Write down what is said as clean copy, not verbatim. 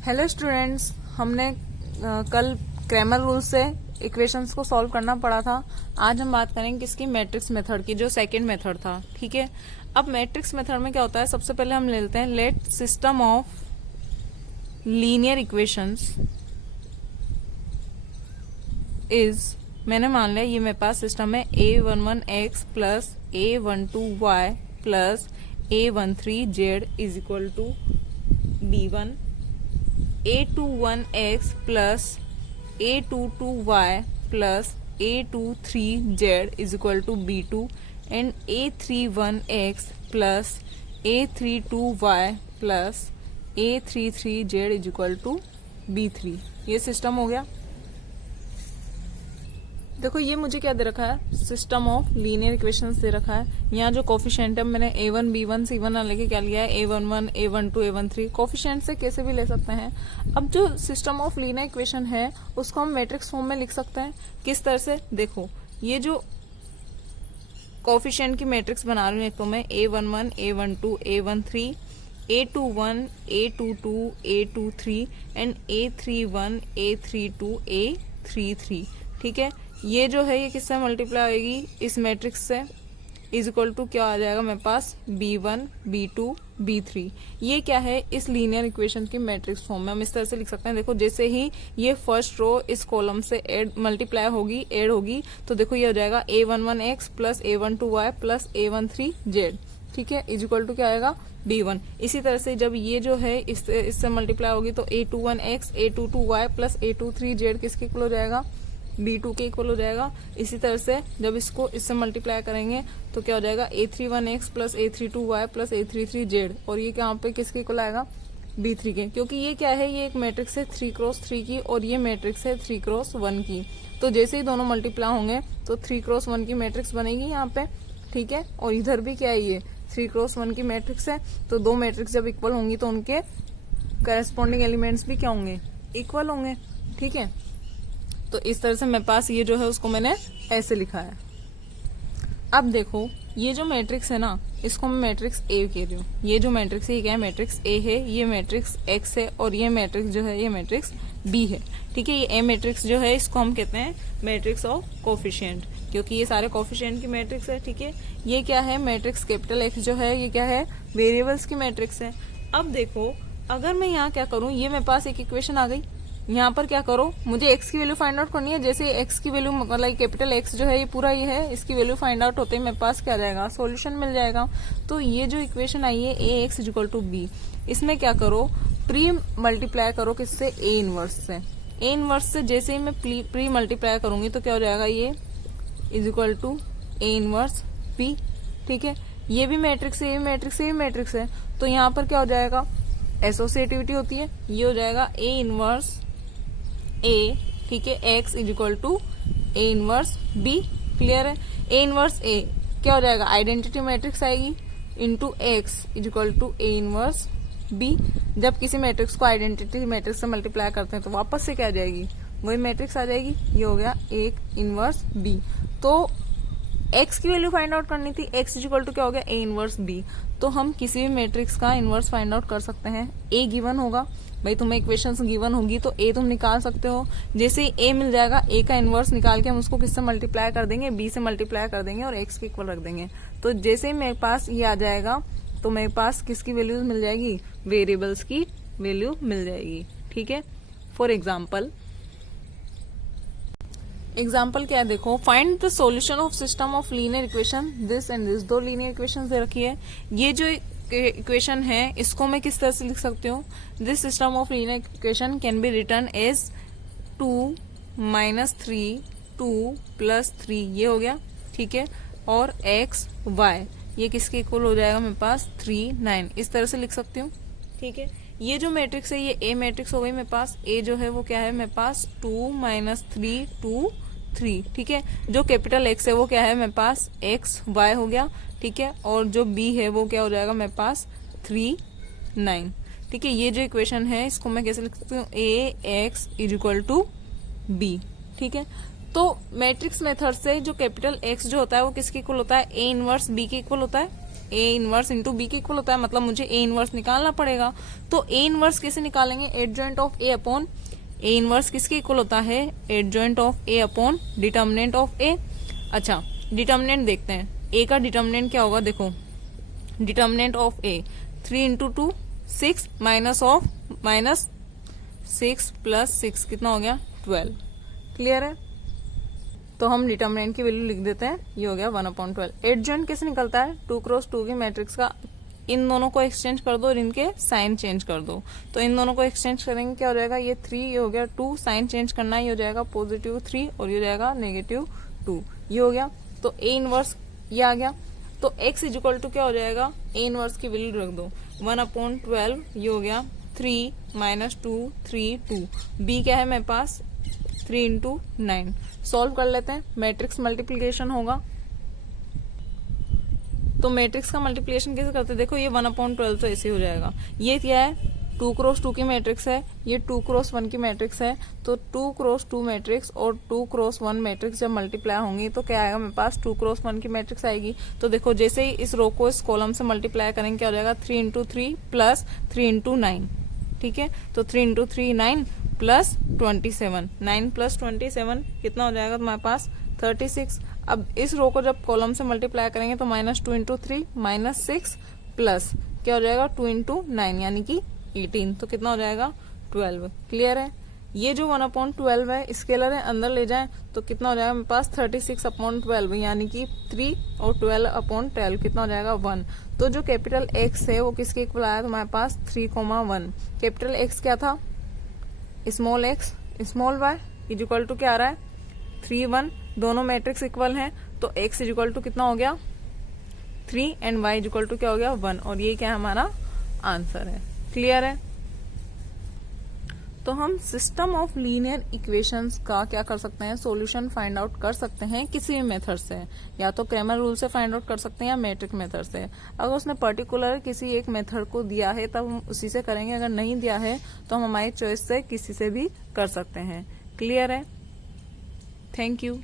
Hello students, हमने कल Cramer rule से इक्वेशंस को सॉल्व करना पड़ा था। आज हम बात करेंगे किसकी, मैट्रिक्स मेथड की, जो सेकंड मेथड था। ठीक है, अब मैट्रिक्स मेथड में क्या होता है, सबसे पहले हम ले लेते हैं let system of linear equations is, मैंने मान लिया ये मेरे पास सिस्टम है a11x plus a12y plus a13z is equal to b1, a21x plus a22y plus a23z is equal to b2 and a31x plus a32y plus a33z is equal to b3। ये system हो गया। देखो ये मुझे क्या दे रखा है, सिस्टम ऑफ लीनियर इक्वेशंस दे रखा है। यहाँ जो कोफिशिएंट है मैंने a1 b1 c1 लेके क्या लिया है, a11 a12 a13। कोफिशिएंट से कैसे भी ले सकते हैं। अब जो सिस्टम ऑफ लीनियर इक्वेशन है उसको हम मैट्रिक्स फॉर्म में लिख सकते हैं। किस तरह से, देखो ये जो कोफिशिएंट की मैट्रिक्स बना रही हूँ, एक तो मैं a11 a12 a13 a21 a22 a23 and a31 a32 a33। ठीक है, ये जो है ये किससे मल्टीप्लाई होगी, इस मैट्रिक्स से, इज इक्वल टू क्या आ जाएगा मेरे पास b1 b2 b3। ये क्या है, इस लीनियर इक्वेशन की मैट्रिक्स फॉर्म में हम इस तरह से लिख सकते हैं। देखो जैसे ही ये फर्स्ट रो इस कॉलम से ऐड मल्टीप्लाई होगी, ऐड होगी, तो देखो ये हो जाएगा a11x plus a12y plus a13z। ठीक है, इज इक्वल टू क्या आएगा b1। इसी तरह से जब ये जो है इससे मल्टीप्लाई होगी तो a21x a22y प्लस a23z किसके इक्वल हो जाएगा, b2 के इक्वल हो जाएगा। इसी तरह से जब इसको इससे मल्टीप्लाई करेंगे तो क्या हो जाएगा a31x plus a32y plus a33z, और ये यहाँ पे किसके इक्वल आएगा, b3 के। क्योंकि ये क्या है, ये एक मैट्रिक्स है 3x3 की और ये मैट्रिक्स है 3x1 की। तो जैसे ही दोनों मल्टीप्लाई होंगे तो 3x1 की मैट्रिक्स बनेगी यहाँ पे। ठीक है, और इधर भी क्या है, ये 3x1 की मैट्रिक्स है। तो दो मैट्रिक्स जब इक्वल होंगी तो उनके करेस्पॉन्डिंग एलिमेंट्स भी क्या होंगे, इक्वल होंगे। ठीक है, तो इस तरह से मेरे पास ये जो है उसको मैंने ऐसे लिखा है। अब देखो ये जो मैट्रिक्स है ना, इसको मैं मैट्रिक्स ए कह रही हूँ। ये जो मैट्रिक्स है ये क्या है, मैट्रिक्स ए है, ये मैट्रिक्स एक्स है, और ये मैट्रिक्स जो है ये मैट्रिक्स बी है। ठीक है, ये ए मैट्रिक्स जो है इसको हम कहते हैं मैट्रिक्स ऑफ कोफिशिएंट, क्योंकि ये सारे कोफिशिएंट की मैट्रिक्स है। ठीक है, ये क्या है, मैट्रिक्स कैपिटल एक्स जो है ये क्या है, वेरिएबल्स की मैट्रिक्स है। अब देखो अगर मैं यहाँ क्या करूँ, ये मेरे पास एक इक्वेशन आ गई। यहाँ पर क्या करो, मुझे x की वैल्यू फाइंड आउट करनी है। जैसे x की वैल्यू मतलब कैपिटल x जो है ये पूरा ये है, इसकी वैल्यू फाइंड आउट होते ही मेरे पास क्या आ जाएगा, सॉल्यूशन मिल जाएगा। तो ये जो इक्वेशन आई है ax इक्वल टू b, इसमें क्या करो, प्री मल्टीप्लाई करो किससे, a इनवर्स से। a इनवर्स से जैसे ही मैं प्री मल्टीप्लाई करूंगी तो क्या हो जाएगा, ये is equal to a inverse b। ठीक है, ये भी मैट्रिक्स है, ये मैट्रिक्स है, ये मैट्रिक्स है। तो यहाँ पर क्या हो जाएगा, एसोसिएटिविटी होती है, ये हो जाएगा a इनवर्स ए। ठीक है, x is equal to A inverse b। Clear है, ए इनवर्स ए क्या हो जाएगा, आइडेंटिटी मैट्रिक्स आएगी into X is equal to A inverse b। जब किसी मैट्रिक्स को आइडेंटिटी मैट्रिक्स से मल्टीप्लाई करते हैं तो वापस से क्या आ जाएगी, वही मैट्रिक्स आ जाएगी। ये हो गया एक इनवर्स b। तो x की वैल्यू फाइंड आउट करनी थी, x इज इक्वल टू क्या हो गया, ए इनवर्स b। तो हम किसी भी मैट्रिक्स का इनवर्स फाइंड आउट कर सकते हैं। a गिवन होगा, भाई तुम्हें इक्वेशंस गिवन होगी तो a तुम निकाल सकते हो। जैसे ही a मिल जाएगा, a का इनवर्स निकाल के हम उसको किससे मल्टीप्लाई कर देंगे, b से मल्टीप्लाई कर देंगे और x के इक्वल रख देंगे। तो जैसे ही मेरे पास ये आ जाएगा तो मेरे पास किसकी वैल्यू मिल जाएगी, वेरिएबल्स की वैल्यू मिल जाएगी। ठीक है, फॉर एग्जाम्पल क्या है, देखो find the solution of system of linear equation this and this. दो लीनियर इक्वेशन दे रखी है। ये जो इक्वेशन है इसको मैं किस तरह से लिख सकती हूँ, this system of linear equation can be written as 2 - 3 2 + 3, ये हो गया। ठीक है, और x y ये किसके इक्वल हो जाएगा मेरे पास, 3 9। इस तरह से लिख सकती हूँ। ठीक है, ये जो मैट्रिक्स है ये ए मैट्रिक्स हो गई मेरे पास। ए जो है वो क्या है मेरे पास, 2 - 3 2 3। ठीक है, जो कैपिटल एक्स है वो क्या है मेरे पास, एक्स वाई हो गया। ठीक है, और जो बी है वो क्या हो जाएगा मेरे पास, 3 9। ठीक है, ये जो इक्वेशन है इसको मैं कैसे लिख सकती हूँ, A x is equal to B. ठीक है, तो मैट्रिक्स मेथड से जो कैपिटल एक्स जो होता है वो किसके इक्वल होता है, ए इनवर्स बी के इक्वल होता है। ए इनवर्स इंटू बी के इक्वल होता है, मतलब मुझे ए इनवर्स निकालना पड़ेगा। तो ए इनवर्स कैसे निकालेंगे, adjoint of A upon A inverse किसके इक्वल होता है, adjoint of A upon determinant of A. अच्छा डिटर्मिनेंट देखते हैं, ए का डिटर्मिनेंट क्या होगा, देखो determinant of A 3 into 2 6 minus of minus 6 plus 6 कितना हो गया 12। क्लियर है, तो हम डिटर्मिनेंट की वैल्यू लिख देते हैं, ये हो गया 1/12। एडजॉइंट कैसे निकलता है, 2 क्रॉस 2 की मैट्रिक्स का इन दोनों को एक्सचेंज कर दो और इनके साइन चेंज कर दो। तो इन दोनों को एक्सचेंज करेंगे क्या हो जाएगा, ये 3 ये हो गया 2, साइन चेंज करना है, ये हो जाएगा +3 और ये हो जाएगा -2, ये हो गया। तो ए इनवर्स ये आ गया। तो x इक्वल टू क्या हो जाएगा, ए इनवर्स की वैल्यू रख दो 1/12, ये हो गया 3 - 2 3 2। b क्या है मेरे पास 3 इंटू 9। सॉल्व कर लेते हैं, मैट्रिक्स मल्टीप्लीकेशन होगा। तो मैट्रिक्स का मल्टीप्लिकेशन कैसे करते हैं, देखो ये 1/12 तो ऐसे हो जाएगा। ये क्या है 2 क्रॉस 2 की मैट्रिक्स है, ये 2 क्रॉस 1 की मैट्रिक्स है। तो 2 क्रॉस 2 मैट्रिक्स और 2 क्रॉस 1 मैट्रिक्स जब मल्टीप्लाई होंगी तो क्या आएगा मेरे पास 2 क्रॉस 1 की मैट्रिक्स आएगी। तो देखो जैसे ही इस रो को इस कॉलम से मल्टीप्लाई करेंगे क्या हो जाएगा 3 इंटू 3 प्लस 3 इंटू 9। ठीक है, तो 3 इंटू 3 9 प्लस 27, 9 प्लस 27 कितना हो जाएगा तुम्हारे पास 36। अब इस रो को जब कॉलम से मल्टीप्लाई करेंगे तो -2 इंटू 3 -6 प्लस क्या हो जाएगा 2 इंटू 9 यानी कि 18, तो कितना हो जाएगा 12। क्लियर है, ये जो 1/12 है स्केलर है, अंदर ले जाएं तो कितना हो जाएगा मेरे पास 36/12 यानी कि 3 और 12/12 कितना हो जाएगा 1। तो जो कैपिटल एक्स है वो किसके इक्वल आया तुम्हारे पास 3,1। कैपिटल एक्स क्या था, small X small Y equal to क्या आ रहा है 3 1। दोनों मैट्रिक्स इक्वल हैं तो x इक्वल टू कितना हो गया 3 एंड y इक्वल टू क्या हो गया 1, और ये क्या हमारा आंसर है। क्लियर है, तो हम सिस्टम ऑफ लीनियर इक्वेशंस का क्या कर सकते हैं, सॉल्यूशन फाइंड आउट कर सकते हैं किसी भी मेथड से, या तो क्रैमर रूल से फाइंड आउट कर सकते हैं या मैट्रिक मेथड से। अगर उसने पर्टिकुलर किसी एक मेथड को दिया है तब हम उसी से करेंगे, अगर नहीं दिया है तो हम हमारी चॉइस से किसी से भी कर सकते हैं। क्लियर है, थैंक यू।